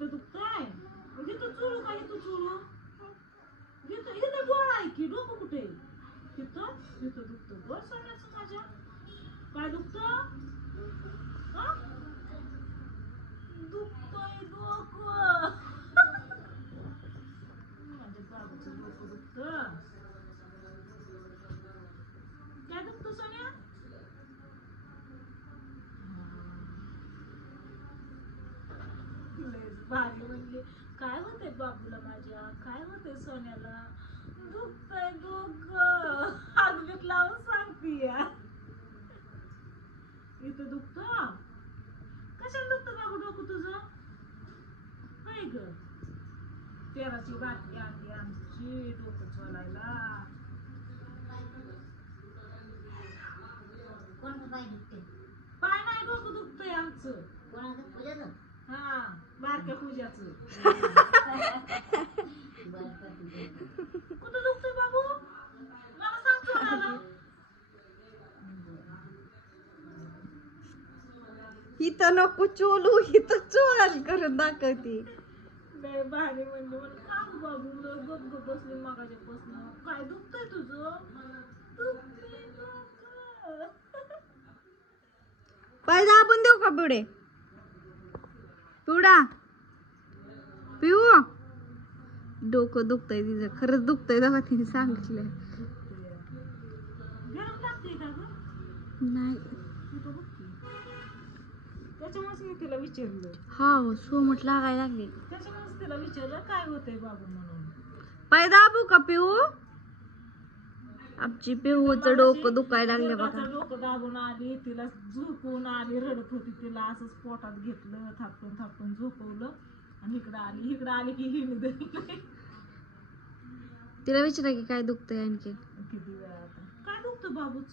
इथं दुखतंय इथं चुळू का इथं चुळू इथं इथं डोळा आहे की डोकं कुठे? तिथं इथं इथं दुखतं. बस सोन्याचं माझ्या? काय दुखतं? दुख दुखतंय डोकं माझ्या बाबाचं डोकं दुखतं काय दुखतं सोन्या लयच भारी म्हणले काय होते बाबूला माझ्या. काय होते सोन्याला? दुखतंय डोकं हातबीत लावून सांगते या. इथं दुखत? कशाला दुखतं बाबू डोकं तुझं? नाही ग. तेराची बाटली आणली आमची डोकं चोलायला. कोणाचं पाय दुखते पाय नाही डोकं दुखतंय आमचं. कोणाचं? हा. बारक्या पूजाचं कुठं दुखतंय बाबू मला इथं नको चोलू इथं चोल करून दाखवते लय भारी म्हणले मला का गं बाबू लय गप गप बसली मगाच्या पासून काय दुखतंय तुझं दुखतंय डोकं. पाय दाबून देऊ का पिवडे पिवडा पिऊ. डोकं दुखतंय तिचं खरंच दुखतंय तेव्हा तिने ग? नाही. त्याच्यामुळेच मी तिला विचारलं. हा हो लागायला लागले. त्याच्यामुळेच तिला विचारलं काय होतंय बाबू म्हणून? पाय दाबू का पिऊ? आमची पिऊचं डोकं दुखायला लागले बघा. डोकं दाबून आली तिला झोपून आली रडत होती तिला असंच पोटात घेतलं थापटून थापटून झोपवलं. आणि इकडं आली इकडं आली की हिने धरलं तिला विचारा की काय दुखतंय आणखी किती वेळा आता. काय दुखतं बाबूच?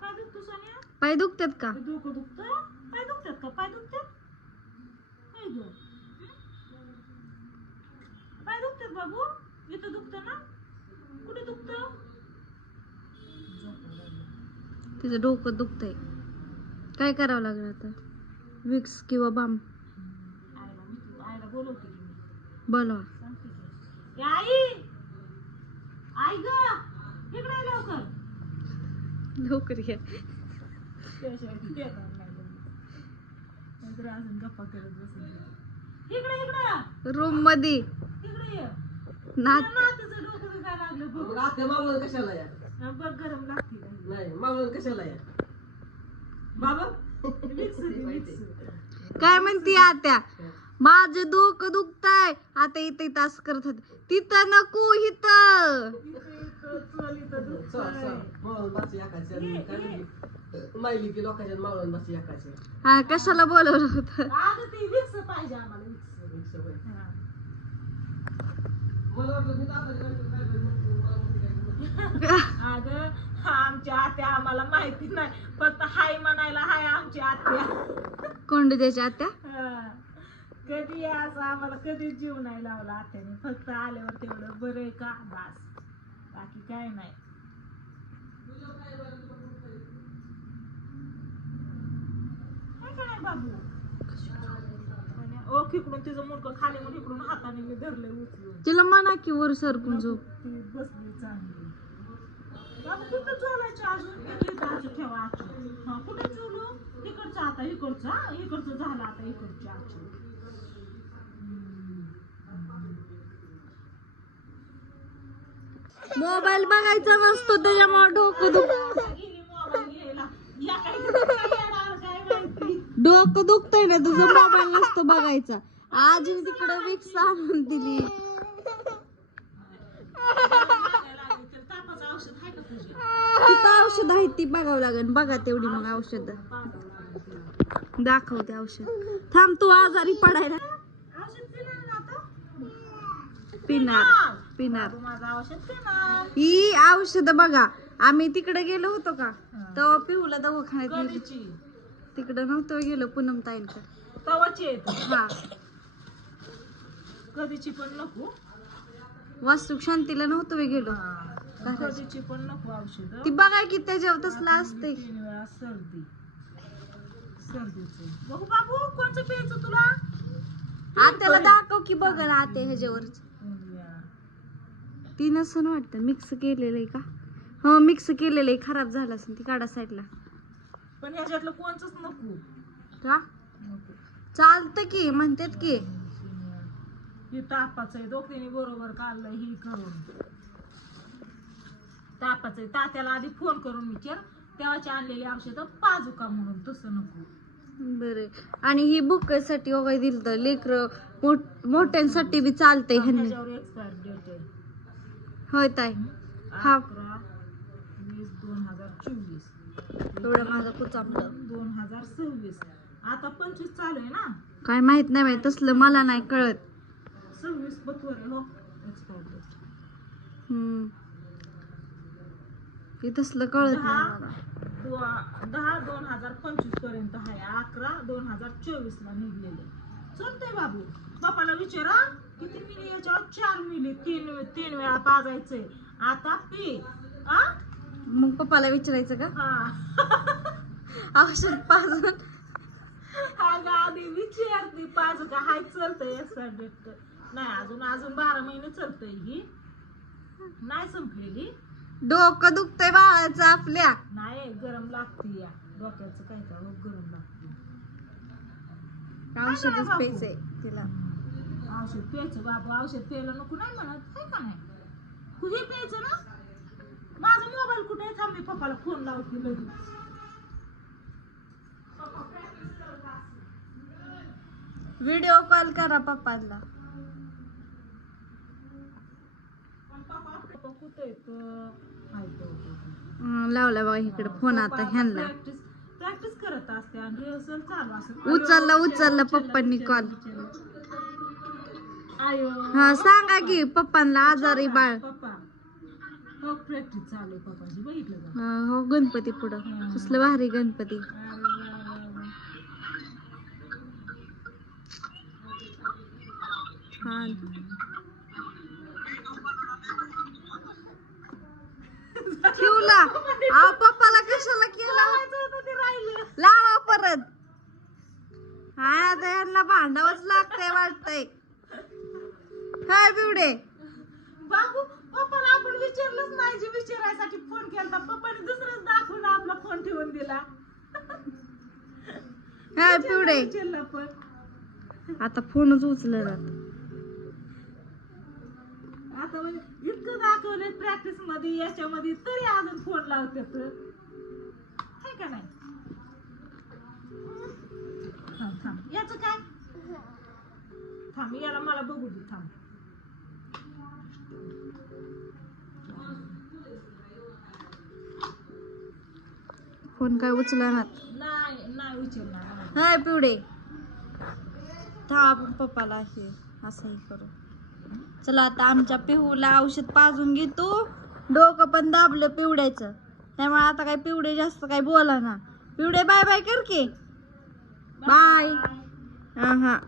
काय दुखतं सोन्या? पाय दुखतात का? डोकं दुखतं? काय दुखतात का? पाय दुखतात? काय ग. पाय दुखतात बाबू? इथं दुखतं ना? कुठे दुखतं. तिचं डोकं दुखतंय. काय करावं लागलं आता? विक्स किंवा बाम? बोलवा. ये लवकर इकडे रूममध्ये ये नाच तुला नातीचं डोकं दुखायला लागलं बघ. कशाला या? हा, गरम? नाही मागून कशाला या बाबा मिक्स दे, मिक्स. काय म्हणती आत्या माझं डोकं दुखतंय आता इथं इथं असं करत होते तिथं नको इथं बस काय की लोकांच्या बस हा कशाला बोलवलं होतं ते पाहिजे आम्हाला. हा. मला वाटलं मी. अगं आमच्या आत्या आम्हाला माहिती नाही. फक्त हाय म्हणायला हाय आमची आत्या. कोंडूच्या आत्या? हा. कधी असं आम्हाला कधी जीव नाही लावला आत्याने. फक्त आल्यावर तेवढं बरं आहे का? बस. बाकी काय नाही. काय काय बाबू? म्हणे, ओ खिकडून तिचं मुंडकं खाली म्हणून इकडून हाताने मी धरले उचलून. तिला म्हणा की वर सरकून झोप. ती बसली चांगली. बाबू कुठं चोलायचं अजून ठेवा हा कुठे चोलू? इकडचं आता इकडचं हा? इकडचं झालं आता इकडची आजची. मोबाईल बघायचा नसतो त्याच्यामुळे डोकं दुख गेली मोबाईल घ्यायला. या काय येणार काय माहिती डोकं दुखतंय ना तुझं मोबाईल नसतो बघायचा. आज मी तिकडे विक्स आणून दिली तर तापाचं औषध आहे का तुझ्या तिथं औषध आहे ती बघावं लागेल. बघा तेवढी मग औषध. दाखवते औषध. थांब तू आजारी पडायला. औषध पिणार पिणार. ही औषध बघा. आम्ही तिकडे गेलो होतो का? तेव्हा पिऊला दवाखान्यात तिकडे नव्हतं गेलो पूनम ताईंकडे. तवाची हा. कधीची पण नको. वास्तू शांतीला नव्हतं वे गेलो. कधीची पण नको औषध. ती बघा की त्याच्यावर तसलं असतंय. तीन वेळा सर्दी. सर्दीचं. बघू बाबू कोणचं प्यायचं तुला? आत्याला दाखव की बघ ना ह्याच्यावर ती नसून वाटतं. मिक्स केलेलं आहे का? हो मिक्स केलेलं आहे. खराब झालं असेल ती काढा साईडला. पण ह्याच्यातलं कोणचंच नको. का? चालतं की म्हणतात की. हे तापाचं आहे. दोघीने बरोबर काढलं ही करून. तापाचं तात्याला आधी फोन करून विचार. तेव्हाची आणलेली औषधं पाजू का म्हणून. तसं नको. बरे. आणि ही बुकासाठी वगैरे दिलं तर लेकर मोठ्यांसाठी बी चालतंय ह्यांनी. एक्सपायर डेट आहे. होय ताई. हा. अकरा वीस दोन हजार चोवीस. एवढं माझं कुचामलं दोन हजार सव्वीस. आता पंचवीस चालू आहे ना? काय माहीत नाही तसलं मला नाही कळत. सव्वीस बतवर आहे हो. एक्सपायर डेट हम्म. हे तसलं कळत दहा नाही मला. दो- दहा दोन हजार पंचवीसपर्यंत आहे. अकरा दोन हजार चोवीस ला निघलेले. चालतंय बाबू. बापाला विचारा किती मिली याच्यावर? चार मिली. तीन तीन वेळा पाजायचंय. आता पी. आ मग पप्पाला विचारायचं का? हा. औषध पाजून. अगं आधी विचारते पाच का? हाय चालतंय एक्सपायर नाही अजून अजून बारा महिने चालतंय ही. नाही संपलेली. डोकं दुखतंय बाळाचं आपल्या. नाही गरम लागते या. डोक्याचं काय काय हो, गरम लागते. औषधच प्यायचंय तिला. औषध प्यायचं बाबू औषध प्यायला नको नाही म्हणत. आहे का नाही? तुझे प्यायचं ना? माझा मोबाईल कुठे आहे? थांब मी पप्पाला फोन लावते लगेच. व्हिडिओ कॉल करा पप्पाला पप्पा कुठे आहेत हाय तो, तो, तो. हं, लावला बघा इकडे फोन आता ह्यांना. प्रॅक्टिस करत असते आणि रिहर्सल चालू असते. उचलला उचलला पप्पांनी कॉल हा सांगा की पप्पांना आजारी बाळ. हो प्रॅक्टिस चालू आहे पप्पाची बघितलं का? हा, गणपती पुढं. कसलं भारी गणपती. हा पप्पाला कशाला केला? लावा परत. हा आता यांना भांडावंच लागतंय वाटतंय. काय बिवडे? बाबू पप्पाला आपण विचारलंच नाही जे विचारायसाठी फोन केला पप्पाने दुसरंच दाखवून आपला फोन ठेवून दिला. काय पिवडे विचारलं पण आता फोनच उचलला आता म्हणजे इतकं दाखवलंय प्रॅक्टिसमध्ये याच्यामध्ये तरी अजून फोन लावतात हाय का नाही? थांब थांब. याचं काय? थांब याला मला बघू दे थांब. फोन काय उचलणार नाही नाही विचारणार हाय पिवडे. था आपण पप्पाला असे असंही करू. चला आता आमच्या पिहूला औषध पाजून घेतो डोकं पण दाबलं पिवड्याचं. त्यामुळे आता काय पिवडे जास्त काय बोला ना. पिवडे बाय बाय कर की. बाय. हा हा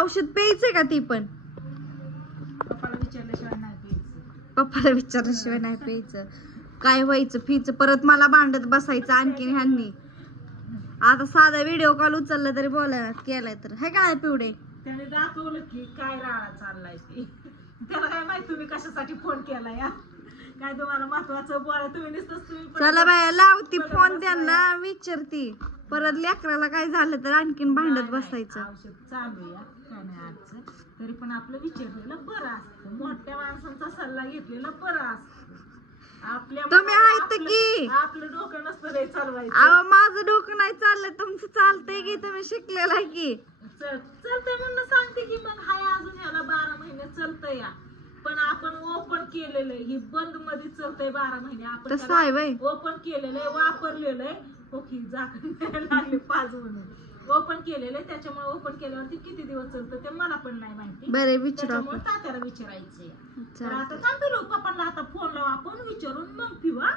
औषध प्यायचंय का ती पण? पप्पाला विचारल्याशिवाय नाही प्यायचं. काय व्हायचं? फीचं परत मला भांडत बसायचं आणखीन ह्यांनी. आता साधा व्हिडिओ कॉल उचलला तरी बोलायला केलाय तर. हे काय पिवडे? त्याने दाखवलं की काय राळा चाललाय ते. त्याला काय माहीत तुम्ही कशासाठी फोन केला या काय तुम्हाला महत्वाचं बोला तुम्ही नुसतंच तुम्ही पण- चला बाया लावती फोन त्यांना विचारती. परत लेकराला काय झालं तर आणखीन भांडत नाही, नाही, बसायचं. औषध चालू या काय नाही तरी पण आपलं विचारलेलं बरं असतं. मोठ्या माणसांचा सल्ला घेतलेला बरं असतं. आपल्या तुम्ही आहेत आपलं- की? आपलं डोकं नसतं रे चालवायचं. अहो माझं डोकं नाही चाललं तुमचं चालतंय की तुम्ही शिकलेला की? चल चलतंय म्हणून सांगते की मग हाय अजून ह्याला बारा महिने चलतंय या. पण आपण ओपन केलेलं आहे. ही बंदमध्ये चलतंय बारा महिने. आपण तसं आहे वय ओपन केलेलं आहे वापरलेलं आहे. ओके झाकण लागले पाच म्हणून ओपन केलेलं आहे त्याच्यामुळे ओपन केल्यावरती किती दिवस चालतं ते मला पण नाही माहिती. बरे विचारू त्याच्यामुळे आपण. तात्याला विचारायचंय. तर चालतंय. आता थांबलो पप्पाला आता फोन लावा आपण विचारून मग पिवा